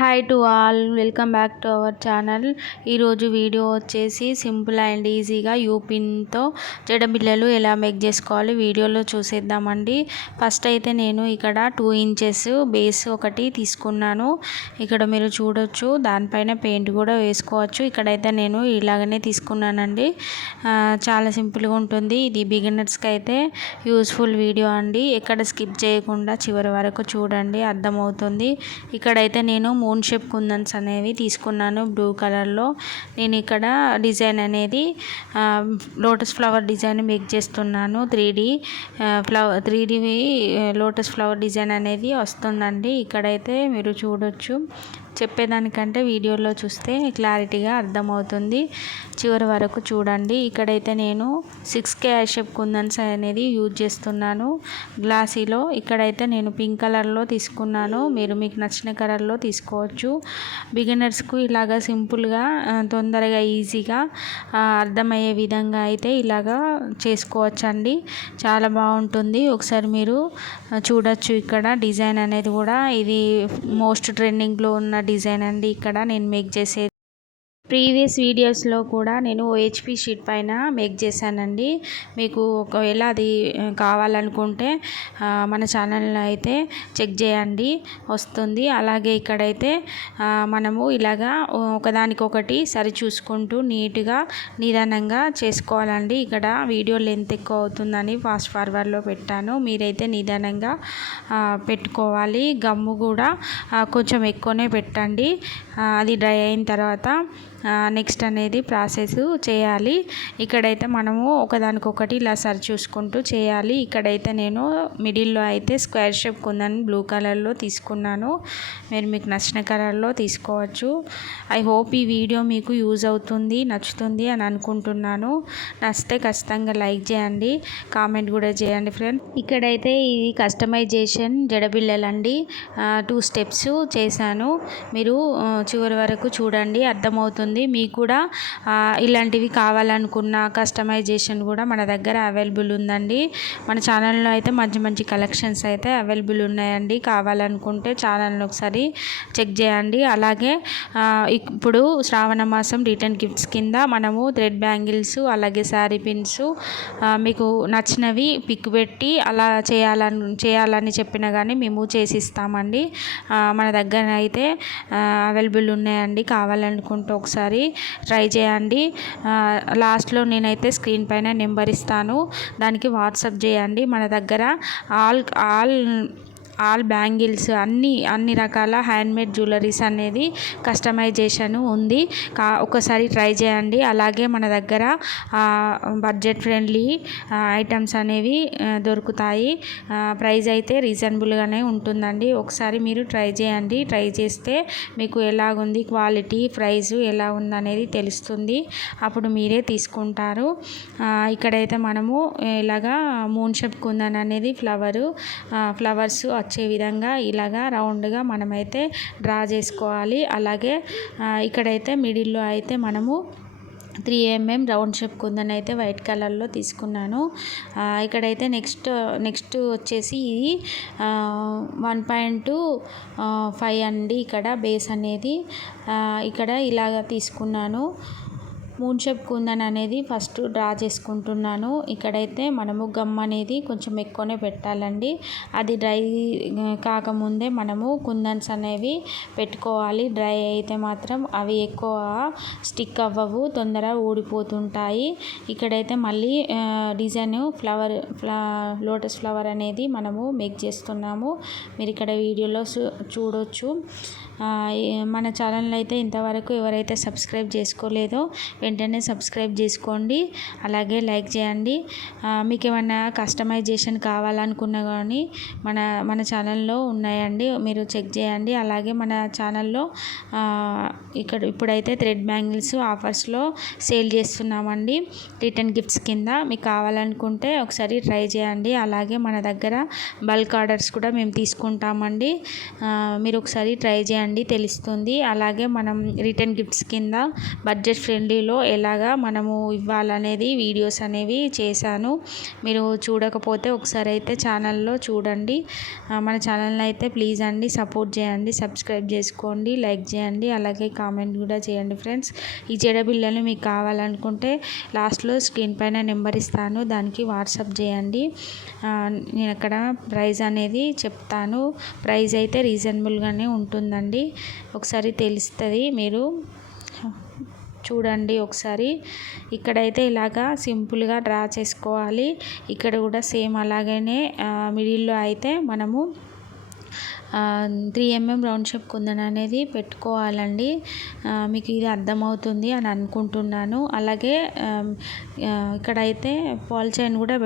Hi to all, welcome back to our channel. ఈరోజు video వచ్చేసి simple and ఈజీగా యూపిన్తో జడబిళ్ళలు ఎలా మేక్ చేసుకోవాలి వీడియోలో చూసేద్దామండి. ఫస్ట్ అయితే నేను ఇక్కడ 2 ఇంచెస్ బేస్ ఒకటి తీసుకున్నాను. ఇక్కడ మీరు చూడొచ్చు, దానిపైన పెయింట్ కూడా వేసుకోవచ్చు. ఇక్కడైతే నేను ఇలాగనే తీసుకున్నానండి. చాలా సింపుల్గా ఉంటుంది. ఇది బిగినర్స్కి అయితే యూస్ఫుల్ వీడియో అండి. ఎక్కడ స్కిప్ చేయకుండా చివరి వరకు చూడండి, అర్థమవుతుంది. ఇక్కడైతే నేను మూన్ షేప్ కుందన్స్ అనేవి తీసుకున్నాను బ్లూ కలర్లో. నేను ఇక్కడ డిజైన్ అనేది లోటస్ ఫ్లవర్ డిజైన్ మేక్ చేస్తున్నాను. 3D లోటస్ ఫ్లవర్ డిజైన్ అనేది వస్తుందండి. ఇక్కడైతే మీరు చూడొచ్చు. చెప్పేదానికంటే వీడియోలో చూస్తే క్లారిటీగా అర్థమవుతుంది. చివరి వరకు చూడండి. ఇక్కడైతే నేను 6K షేప్ కుందన్స్ అనేది యూజ్ చేస్తున్నాను గ్లాసీలో. ఇక్కడైతే నేను పింక్ కలర్లో తీసుకున్నాను. మీరు మీకు నచ్చిన కలర్లో తీసుకోవచ్చు. బిగినర్స్కు ఇలాగా సింపుల్గా తొందరగా ఈజీగా అర్థమయ్యే విధంగా అయితే ఇలాగా చేసుకోవచ్చండి. చాలా బాగుంటుంది. ఒకసారి మీరు చూడొచ్చు. ఇక్కడ డిజైన్ అనేది కూడా ఇది మోస్ట్ ట్రెండింగ్లో ఉన్న డిజైన్ అండి. ఇక్కడ నేను మేక్ చేసే ప్రీవియస్ వీడియోస్లో కూడా నేను OHP షీట్ పైన మేక్ చేశానండి. మీకు ఒకవేళ అది కావాలనుకుంటే మన ఛానల్లో అయితే చెక్ చేయండి, వస్తుంది. అలాగే ఇక్కడైతే మనము ఇలాగా ఒకదానికొకటి సరి చూసుకుంటూ నీట్గా నిదానంగా చేసుకోవాలండి. ఇక్కడ వీడియో లెంత్ ఎక్కువ అవుతుందని ఫాస్ట్ ఫార్వర్డ్లో పెట్టాను. మీరైతే నిదానంగా పెట్టుకోవాలి. గమ్ము కూడా కొంచెం ఎక్కువనే పెట్టండి. అది డ్రై అయిన తర్వాత నెక్స్ట్ అనేది ప్రాసెస్ చేయాలి. ఇక్కడైతే మనము ఒకదానికొకటి ఇలా సరి చూసుకుంటూ చేయాలి. ఇక్కడైతే నేను మిడిల్లో అయితే స్క్వేర్ షేప్ కుందని బ్లూ కలర్లో తీసుకున్నాను. మీరు మీకు నచ్చిన కలర్లో తీసుకోవచ్చు. ఐ హోప్ ఈ వీడియో మీకు యూజ్ అవుతుంది, నచ్చుతుంది అని అనుకుంటున్నాను. నచ్చితే ఖచ్చితంగా లైక్ చేయండి, కామెంట్ కూడా చేయండి ఫ్రెండ్స్. ఇక్కడైతే ఇది కస్టమైజేషన్ జడబిళ్ళలండి. 2 స్టెప్స్ చేశాను. మీరు చివరి వరకు చూడండి, అర్థమవుతుంది. మీకు కూడా ఇలాంటివి కావాలనుకున్న కస్టమైజేషన్ కూడా మన దగ్గర అవైలబుల్ ఉందండి. మన ఛానల్లో అయితే మంచి మంచి కలెక్షన్స్ అయితే అవైలబుల్ ఉన్నాయండి. కావాలనుకుంటే ఛానల్ని ఒకసారి చెక్ చేయండి. అలాగే ఇప్పుడు శ్రావణ మాసం రిటర్న్ గిఫ్ట్స్ కింద మనము థ్రెడ్ బ్యాంగిల్స్, అలాగే శారీ పిన్స్ మీకు నచ్చినవి పిక్ పెట్టి అలా చేయాలని చెప్పినా కానీ మేము చేసిస్తామండి. మన దగ్గర అయితే అవైలబుల్ ఉన్నాయండి. కావాలనుకుంటే ఒకసారి ట్రై చేయండి. లాస్ట్లో నేనైతే స్క్రీన్ పైన నెంబర్ ఇస్తాను, దానికి వాట్సాప్ చేయండి. మన దగ్గర ఆల్ బ్యాంగిల్స్ అన్ని రకాల హ్యాండ్మేడ్ జ్యువెలరీస్ అనేది కస్టమైజేషన్ ఉంది. ఒకసారి ట్రై చేయండి. అలాగే మన దగ్గర బడ్జెట్ ఫ్రెండ్లీ ఐటమ్స్ అనేవి దొరుకుతాయి. ప్రైస్ అయితే రీజనబుల్గానే ఉంటుందండి. ఒకసారి మీరు ట్రై చేయండి. ట్రై చేస్తే మీకు ఎలాగుంది, క్వాలిటీ, ప్రైస్ ఎలా ఉందనేది తెలుస్తుంది. అప్పుడు మీరే తీసుకుంటారు. ఇక్కడైతే మనము ఇలాగా మూన్ షేప్ కుందన్ అనేది ఫ్లవర్స్ వచ్చే విధంగా ఇలాగా రౌండ్గా మనమైతే డ్రా చేసుకోవాలి. అలాగే ఇక్కడైతే మిడిల్లో అయితే మనము 3 mm రౌండ్ షేప్ కుందన్ అయితే వైట్ కలర్లో తీసుకున్నాను. ఇక్కడైతే నెక్స్ట్ వచ్చేసి ఇది 1.5 అండి. ఇక్కడ బేస్ అనేది ఇక్కడ ఇలాగ తీసుకున్నాను. మూన్ షేప్ కుందన్ అనేది ఫస్ట్ డ్రా చేసుకుంటున్నాను. ఇక్కడైతే మనము గమ్ అనేది కొంచెం ఎక్కువనే పెట్టాలండి. అది డ్రై కాకముందే మనము కుందన్స్ అనేవి పెట్టుకోవాలి. డ్రై అయితే మాత్రం అవి ఎక్కువ స్టిక్ అవ్వవు, తొందరగా ఊడిపోతుంటాయి. ఇక్కడైతే మళ్ళీ డిజైన్ లోటస్ ఫ్లవర్ అనేది మనము మేక్ చేస్తున్నాము. మీరు ఇక్కడ వీడియోలో చూడొచ్చు. మన ఛానల్ అయితే ఇంతవరకు ఎవరైతే సబ్స్క్రైబ్ చేసుకోలేదో వెంటనే సబ్స్క్రైబ్ చేసుకోండి. అలాగే లైక్ చేయండి. మీకు ఏమైనా కస్టమైజేషన్ కావాలనుకున్నా కానీ మన ఛానల్లో ఉన్నాయండి, మీరు చెక్ చేయండి. అలాగే మన ఛానల్లో ఇప్పుడైతే థ్రెడ్ బ్యాంగిల్స్ ఆఫర్స్లో సేల్ చేస్తున్నామండి రిటర్న్ గిఫ్ట్స్ కింద. మీకు కావాలనుకుంటే ఒకసారి ట్రై చేయండి. అలాగే మన దగ్గర బల్క్ ఆర్డర్స్ కూడా మేము తీసుకుంటామండి. మీరు ఒకసారి ట్రై చేయండి, తెలుస్తుంది. అలాగే మనం రిటర్న్ గిఫ్ట్స్ కింద బడ్జెట్ ఫ్రెండ్లీలో ఎలాగా మనము ఇవ్వాలనేది వీడియోస్ అనేవి చేశాను. మీరు చూడకపోతే ఒకసారి అయితే ఛానల్లో చూడండి. మన ఛానల్ని అయితే ప్లీజ్ అండి సపోర్ట్ చేయండి, సబ్స్క్రైబ్ చేసుకోండి, లైక్ చేయండి, అలాగే కామెంట్ కూడా చేయండి ఫ్రెండ్స్. ఈ జడబిళ్ళలు మీకు కావాలనుకుంటే లాస్ట్లో స్క్రీన్ పైన నెంబర్ ఇస్తాను, దానికి వాట్సాప్ చేయండి. నేను అక్కడ ప్రైస్ అనేది చెప్తాను. ప్రైస్ అయితే రీజనబుల్గానే ఉంటుందండి, ఒకసారి తెలుస్తుంది. మీరు చూడండి ఒకసారి. ఇక్కడైతే ఇలాగా సింపుల్గా డ్రా చేసుకోవాలి. ఇక్కడ కూడా సేమ్ అలాగనే మిడిల్లో అయితే మనము 3 mm రౌండ్ షేప్ కుందన్ అనేది పెట్టుకోవాలండి. మీకు ఇది అర్థమవుతుంది అని అనుకుంటున్నాను. అలాగే ఇక్కడైతే పాల్ చైన్ కూడా